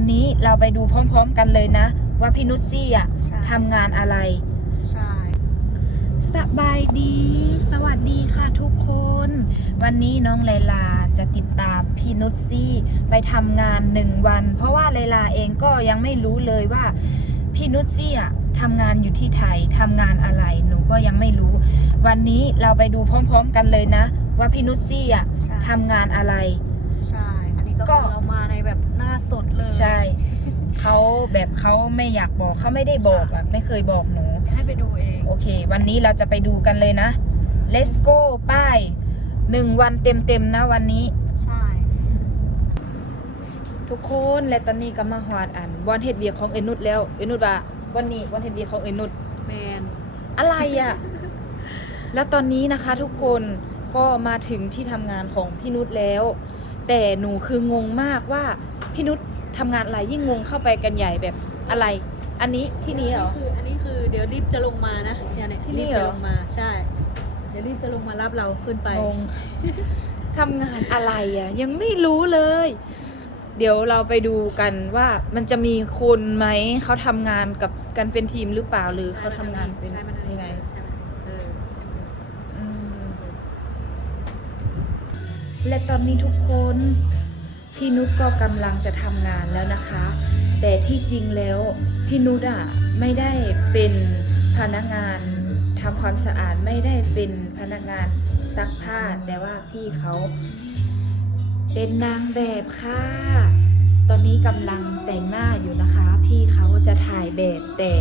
วันนี้เราไปดูพร้อม ๆ กันเลยนะ ว่าพี่นุชซี่อะใช่ ทำงานอะไร ใช่สบายดี สวัสดีค่ะทุกคน วันนี้น้องไลลาจะติดตามพี่นุชซี่ไปทำงานหนึ่งวัน เพราะว่าไลลาเองก็ยังไม่รู้เลยว่าพี่นุชซี่อะทำงานอยู่ที่ไทยทำงานอะไรหนูก็ยังไม่รู้ วันนี้เราไปดูพร้อม ๆ กันเลยนะ ว่าพี่นุชซี่อะใช่ทำงานอะไร ใช่ อันนี้ก็ก็ คือเรามาในแบบหน้า สดเลยใช่เขาแบบเขาไม่อยากบอกเขาไม่ได้บอกอะไม่เคยบอกหนู ให้ไปดูเอง โอเค วันนี้เราจะไปดูกันเลยนะ Let's go ป้ายหนึ่งวันเต็มๆนะวันนี้ ใช่ ทุกคนและตอนนี้ก็มาหวาดอันวันเฮ็ดเวียกของเอ็นุดแล้วเอ็นุดว่าวันนี้วันเฮ็ดเวียกของเอ็นุดแมนอะไรอะแล้วตอนนี้นะคะทุกคนก็มาถึงที่ทำงานของพี่นุชแล้ว แต่หนูคืองงมากว่าพี่นุชทำงานอะไรยิ่งงงเข้าไปกันใหญ่แบบอะไร อันนี้ที่นี้เหรอ คืออันนี้คือเดี๋ยวรีบจะลงมานะเนี่ยเนี่ยที่นี่รีบเหรจะอ ลงมาใช่ เดี๋ยวรีบจะลงมารับเราขึ้นไป งง ทำงานอะไรอะ ยังไม่รู้เลย เดี๋ยวเราไปดูกันว่ามันจะมีคนไหมเขาทำงานกับกันเป็นทีมหรือเปล่าหรือเขาทำงานเป็นใช่มัทำยังไง เออ อืม และตอนนี้ทุกคน พี่นุชก็กำลังจะทำงานแล้วนะคะ แต่ที่จริงแล้วพี่นุชอะไม่ได้เป็นพนักงานทำความสะอาดไม่ได้เป็นพนักงานซักผ้า แต่ว่าพี่เขาเป็นนางแบบค่ะ ตอนนี้กำลังแต่งหน้าอยู่นะคะ พี่เขาจะถ่ายแบบแต่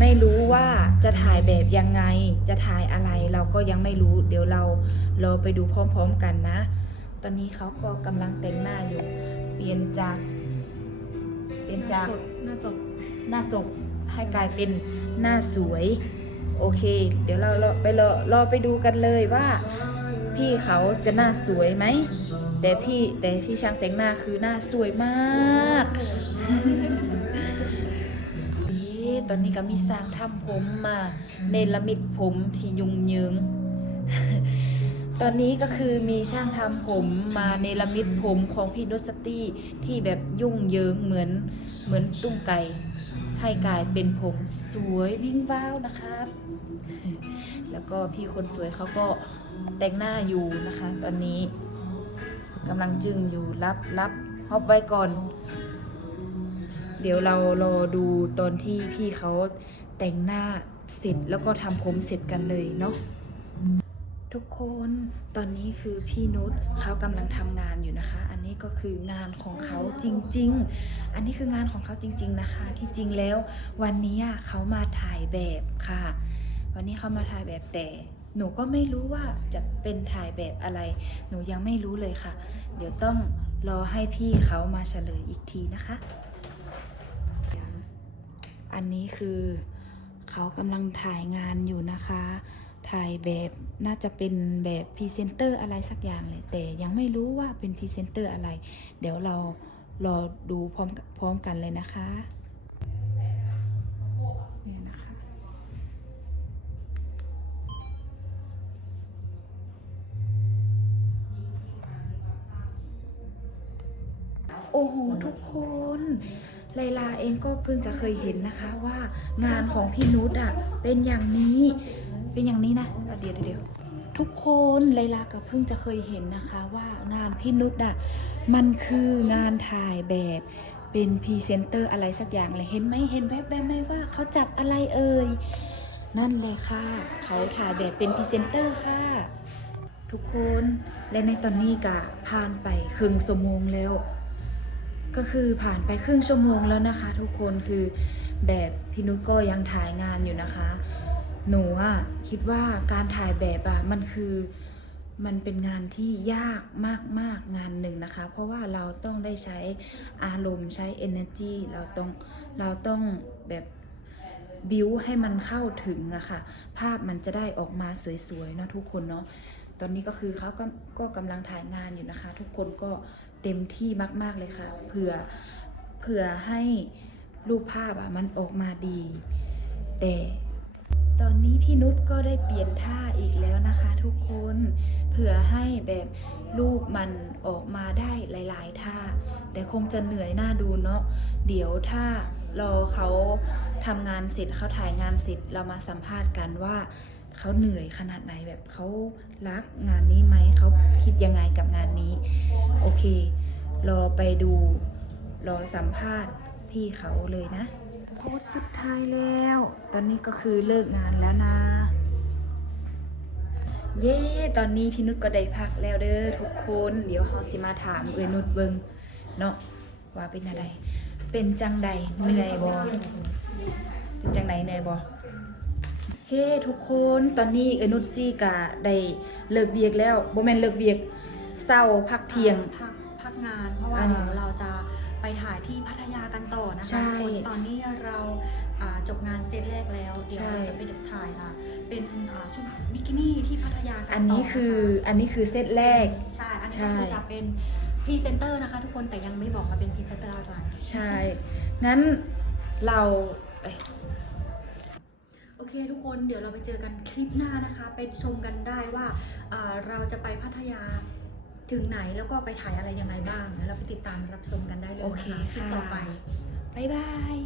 ไม่รู้ว่าจะถ่ายแบบยังไง จะถ่ายอะไรเราก็ยังไม่รู้ เดี๋ยวเราเราไปดูพร้อมๆกันนะ ตอนนี้เขาก็กำลังแต่งหน้าอยู่ เปลี่ยนจาก เปลี่ยนจากหน้าสดหน้าศพให้กลายเป็นหน้าสวย โอเค เดี๋ยวเราเราไปรอรอไปดูกันเลยว่า พี่เขาจะหน้าสวยไหมแต่พี่แต่พี่ช่างแต่งหน้าคือหน้าสวยมากนี่ ตอนนี้ก็มีสร้างทำผมมาเนรมิตผมที่ยุ่งเยิงตอนนี้ก็คือมีช่างทำผมมาเนรมิตผมของพี่นุสตี้ที่แบบยุ่งเยิงเหมือนเหมือนตุ้งไก่ให้กลายเป็นผมสวยวิ่งว้าวนะครับ แล้วก็พี่คนสวยเขาก็แต่งหน้าอยู่นะคะ ตอนนี้กำลังจึงอยู่รับรับฮอปไว้ก่อน เดี๋ยวเรารอดูตอนที่พี่เขาแต่งหน้าเสร็จแล้วก็ทำผมเสร็จกันเลยเนาะทุกคนตอนนี้คือพี่นุชเขากำลังทำงานอยู่นะคะ อันนี้ก็คืองานของเขาจริง ๆ อันนี้คืองานของเขาจริง ๆนะคะ ที่จริงแล้ววันนี้เขามาถ่ายแบบค่ะ วันนี้เขามาถ่ายแบบแต่หนูก็ไม่รู้ว่าจะเป็นถ่ายแบบอะไร หนูยังไม่รู้เลยค่ะ เดี๋ยวต้องรอให้พี่เขามาเฉลยอีกทีนะคะ อันนี้คือเขากำลังถ่ายงานอยู่นะคะ ถ่ายแบบน่าจะเป็นแบบพรีเซนเตอร์อะไรสักอย่างเลย แต่ยังไม่รู้ว่าเป็นพรีเซนเตอร์อะไร เดี๋ยวเรารอดูพร้อมพร้อมกันเลยนะคะเนี่ยนะคะโอ้โห ทุกคน ไลลาเองก็เพิ่งจะเคยเห็นนะคะว่างานของพี่นุชอะเป็นอย่างนี้เป็นอย่างนี้นะเดี๋ยวเดี๋ยวทุกคนไลลาก็เพิ่งจะเคยเห็นนะคะว่างานพี่นุชอะมันคืองานถ่ายแบบเป็นพรีเซนเตอร์อะไรสักอย่างเลยเห็นไหมเห็นแวบๆไหมว่าเขาจับอะไรเอ่ยนั่นเลยค่ะ เขาถ่ายแบบเป็นพรีเซนเตอร์ค่ะ ทุกคนและในตอนนี้ก็ผ่านไปครึ่งชั่วโมงแล้ว ก็คือผ่านไปครึ่งชั่วโมงแล้วนะคะ ทุกคนคือแบบพี่นุชก็ยังถ่ายงานอยู่นะคะ หนูอะคิดว่าการถ่ายแบบอะมันคือมันเป็นงานที่ยากมากๆงานหนึ่งนะคะ เพราะว่าเราต้องได้ใช้อารมณ์ใช้ energy เราต้องเราต้องแบบบิวให้มันเข้าถึงอะค่ะ ภาพมันจะได้ออกมาสวยๆเนาะทุกคนเนาะตอนนี้ก็คือเขาก็ก็กำลังถ่ายงานอยู่นะคะ ทุกคนก็ เต็มที่มาก ๆเลยค่ะเผื่อเผื่อให้รูปภาพอะมันออกมาดี แต่ตอนนี้พี่นุชก็ได้เปลี่ยนท่าอีกแล้วนะคะ ทุกคนเผื่อให้แบบรูปมันออกมาได้หลาย ๆ ท่า แต่คงจะเหนื่อยหน้าดูเนาะเดี๋ยวถ้ารอเขาทำงานเสร็จเขาถ่ายงานเสร็จเรามาสัมภาษณ์กันว่า เขาเหนื่อยขนาดไหนแบบเขารักงานนี้ไหมเขาคิดยังไงกับงานนี้ โอเค รอไปดูรอสัมภาษณ์พี่เขาเลยนะโพสต์สุดท้ายแล้ว ตอนนี้ก็คือเลิกงานแล้วนะ เย้ตอนนี้พี่นุชก็ได้พักแล้วเด้อทุกคน เดี๋ยวเราสิมาถามเอ้ยนุชเบิงเนาะว่าเป็นอะไร เป็นจังใดเหนื่อยบ่เป็นจังใดเหนื่อยบ่ เฮ้ทุกคนตอนนี้เอ้ยนุชซี่ก็ได้เลิกเวียกแล้วบ่แม่นเลิกเวียกเศร้าพักเที่ยง พักพักงาน เพราะว่าอ่าเดี๋ยวเราจะไปถ่ายที่พัทยากันต่อนะใช่คะทุกคนตอนนี้เราอ่าจบงานเซตแรกแล้ว เดี๋ยวใช่ เราจะไปถ่ายอะเป็นอ่าชุดบิกินี่ที่พัทยากันต่อันนี้คืออันนี้คือเซตแรก ใช่อันนี้ใช่ก็คือจะเป็นพรีเซนเตอร์นะคะทุกคนแต่ยังไม่บอกว่าเป็นพรีเซนเตอร์อะไร ใช่ งั้นเราเอ้ยโอเคทุกคนเดี๋ยวเราไปเจอกันคลิปหน้านะคะ ไปชมกันได้ว่าอ่าเราจะไปพัทยาถึงไหนแล้วก็ไปถ่ายอะไรยังไงบ้าง แล้วเราไปติดตามรับชมกันได้เลยโอนะเคคะคลิปค่ะต่อไป บ๊ายบาย